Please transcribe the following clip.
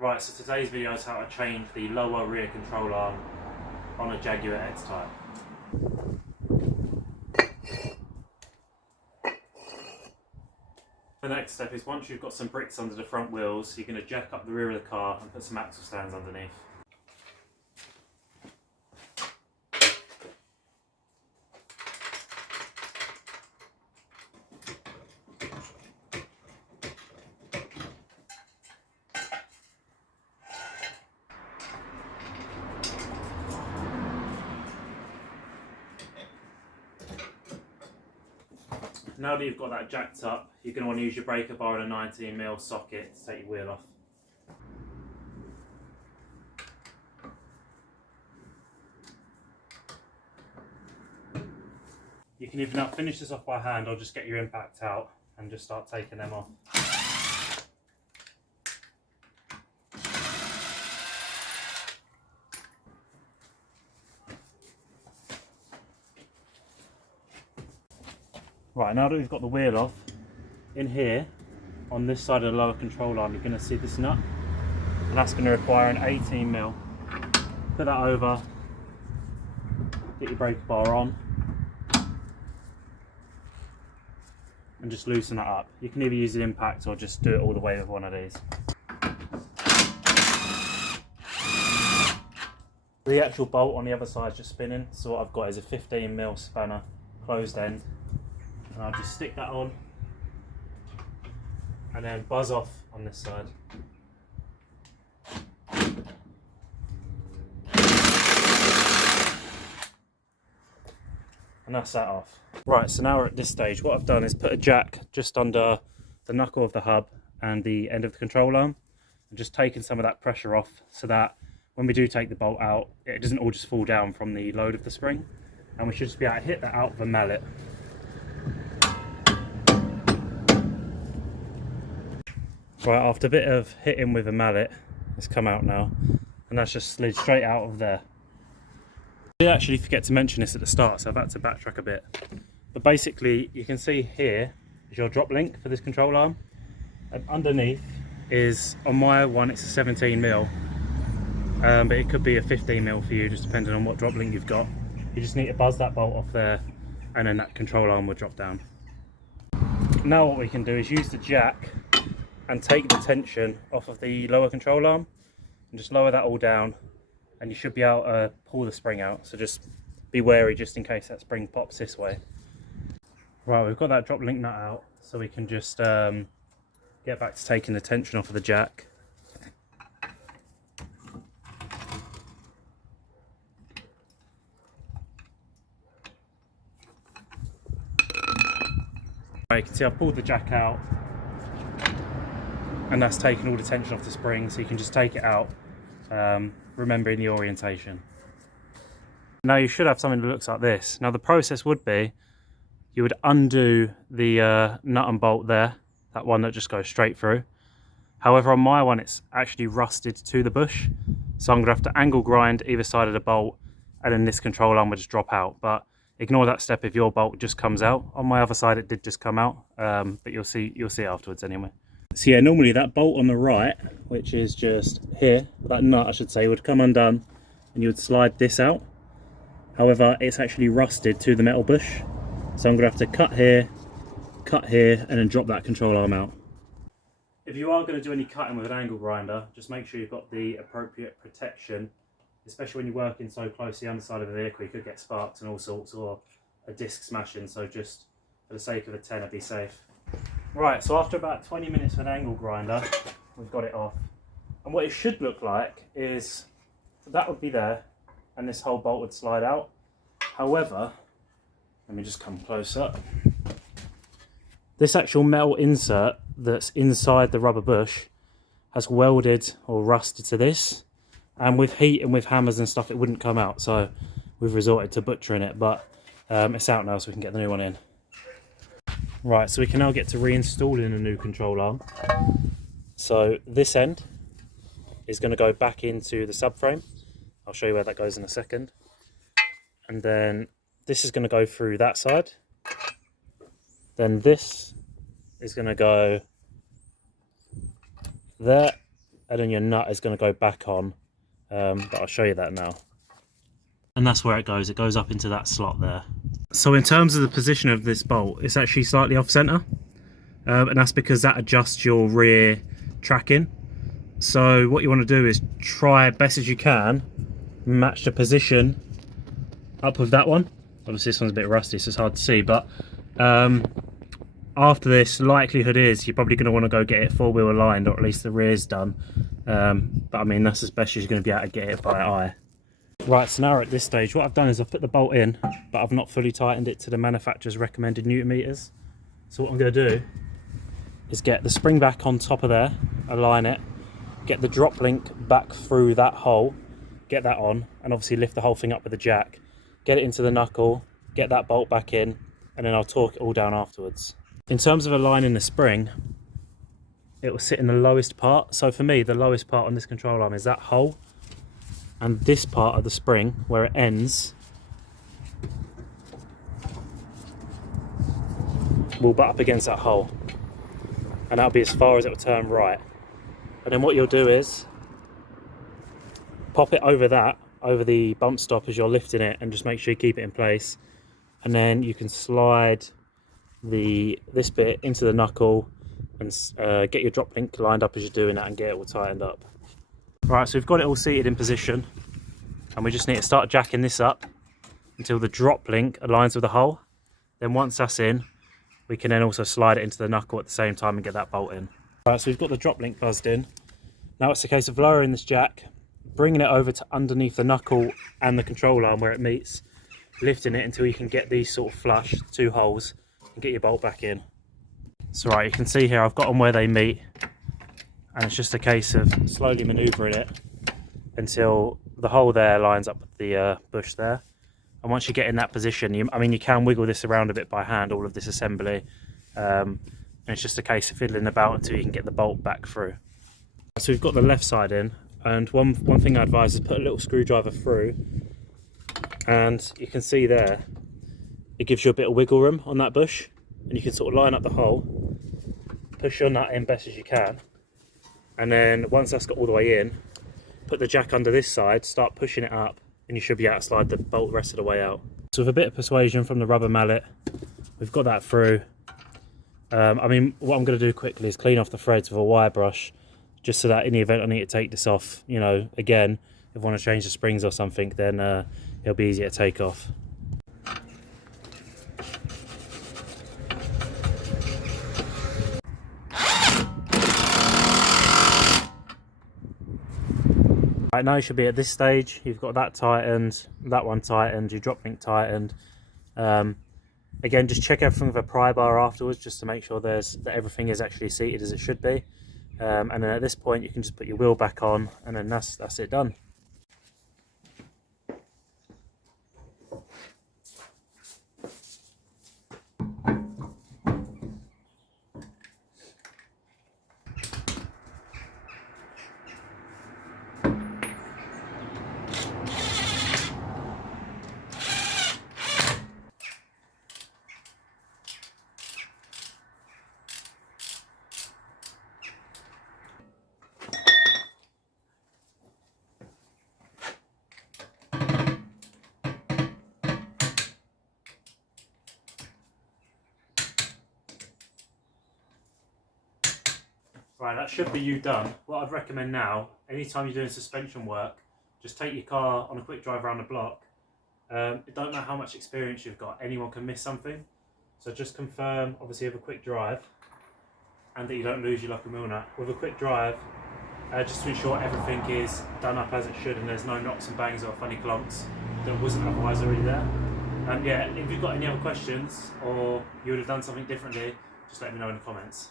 Right, so today's video is how to change the lower rear control arm on a Jaguar X-Type. The next step is, once you've got some bricks under the front wheels, you're going to jack up the rear of the car and put some axle stands underneath. Now that you've got that jacked up, you're going to want to use your breaker bar and a 19mm socket to take your wheel off. You can either now finish this off by hand or just get your impact out and just start taking them off. Right, now that we've got the wheel off, in here, on this side of the lower control arm, you're going to see this nut, and that's going to require an 18mm. Put that over, get your brake bar on, and just loosen that up. You can either use an impact or just do it all the way with one of these. The actual bolt on the other side is just spinning, so what I've got is a 15mm spanner, closed end. And I'll just stick that on and then buzz off on this side. And that's that off. Right, so now we're at this stage. What I've done is put a jack just under the knuckle of the hub and the end of the control arm, and just taken some of that pressure off so that when we do take the bolt out, it doesn't all just fall down from the load of the spring. And we should just be able to hit that out with a mallet. Right, after a bit of hitting with a mallet, it's come out now, and that's just slid straight out of there. I did actually forget to mention this at the start, so I've had to backtrack a bit. But basically, you can see here is your drop link for this control arm, and underneath is, on my one, it's a 17mm, but it could be a 15mm for you, just depending on what drop link you've got. You just need to buzz that bolt off there, and then that control arm will drop down. Now what we can do is use the jack and take the tension off of the lower control arm and just lower that all down, and you should be able to pull the spring out. So just be wary just in case that spring pops this way. Right, we've got that drop link nut out, so we can just get back to taking the tension off of the jack. Right, you can see I've pulled the jack out, and that's taken all the tension off the spring, so you can just take it out, remembering the orientation. Now you should have something that looks like this. Now the process would be, you would undo the nut and bolt there, that one that just goes straight through. However, on my one it's actually rusted to the bush, so I'm going to have to angle grind either side of the bolt, and then this control arm would just drop out. But ignore that step if your bolt just comes out. On my other side it did just come out, but you'll see it afterwards anyway. So yeah, normally that bolt on the right, which is just here, that nut I should say, would come undone and you would slide this out. However, it's actually rusted to the metal bush, so I'm going to have to cut here, and then drop that control arm out. If you are going to do any cutting with an angle grinder, just make sure you've got the appropriate protection, especially when you're working so close to the underside of the vehicle. You could get sparks and all sorts, or a disc smashing, so just for the sake of a tenner, be safe. Right, so after about 20 minutes with an angle grinder, we've got it off. And what it should look like is, that would be there, and this whole bolt would slide out. However, let me just come close up. This actual metal insert that's inside the rubber bush has welded or rusted to this. And with heat and with hammers and stuff, it wouldn't come out. So we've resorted to butchering it, but it's out now, so we can get the new one in. Right, so we can now get to reinstalling a new control arm. So this end is going to go back into the subframe. I'll show you where that goes in a second. And then this is going to go through that side. Then this is going to go there, and then your nut is going to go back on, but I'll show you that now. And that's where it goes up into that slot there. So in terms of the position of this bolt, it's actually slightly off center, and that's because that adjusts your rear tracking. So what you want to do is try best as you can match the position up with that one. Obviously this one's a bit rusty, so it's hard to see, but after this, likelihood is you're probably going to want to go get it four-wheel aligned, or at least the rear's done. But I mean, that's as best as you're going to be able to get it by eye. Right, so now we're at this stage. What I've done is I've put the bolt in, but I've not fully tightened it to the manufacturer's recommended Newton meters. So what I'm going to do is get the spring back on top of there, align it, get the drop link back through that hole, get that on, and obviously lift the whole thing up with the jack, get it into the knuckle, get that bolt back in, and then I'll torque it all down afterwards. In terms of aligning the spring, it will sit in the lowest part. So for me, the lowest part on this control arm is that hole, and this part of the spring where it ends will butt up against that hole, and that'll be as far as it will turn right. And then what you'll do is pop it over the bump stop as you're lifting it, and just make sure you keep it in place. And then you can slide this bit into the knuckle and get your drop link lined up as you're doing that, and get it all tightened up. Right, so we've got it all seated in position, and we just need to start jacking this up until the drop link aligns with the hole. Then once that's in, we can then also slide it into the knuckle at the same time and get that bolt in. Right, so we've got the drop link buzzed in. Now it's a case of lowering this jack, bringing it over to underneath the knuckle and the control arm where it meets, lifting it until you can get these sort of flush, two holes, and get your bolt back in. So right, you can see here I've got them where they meet, and it's just a case of slowly manoeuvring it until the hole there lines up with the bush there. And once you get in that position, you can wiggle this around a bit by hand, all of this assembly, and it's just a case of fiddling about until you can get the bolt back through. So we've got the left side in, and one thing I advise is put a little screwdriver through, and you can see there it gives you a bit of wiggle room on that bush, and you can sort of line up the hole, push your nut in best as you can, and then once that's got all the way in, put the jack under this side, start pushing it up, and you should be able to slide the bolt the rest of the way out. So with a bit of persuasion from the rubber mallet, we've got that through. What I'm going to do quickly is clean off the threads with a wire brush, just so that in the event I need to take this off, again, if I want to change the springs or something, then it'll be easier to take off. Right, now you should be at this stage. You've got that tightened, that one tightened, your drop link tightened. Again, just check everything with a pry bar afterwards, just to make sure that everything is actually seated as it should be. And then at this point you can just put your wheel back on, and then that's it done. Right, that should be you done. What I'd recommend now, anytime you're doing suspension work, just take your car on a quick drive around the block. It don't matter how much experience you've got, anyone can miss something. So just confirm, obviously, with a quick drive, and that you don't lose your lock and wheel nut. With a quick drive, just to ensure everything is done up as it should and there's no knocks and bangs or funny clunks that wasn't otherwise already there. Yeah, if you've got any other questions or you would have done something differently, just let me know in the comments.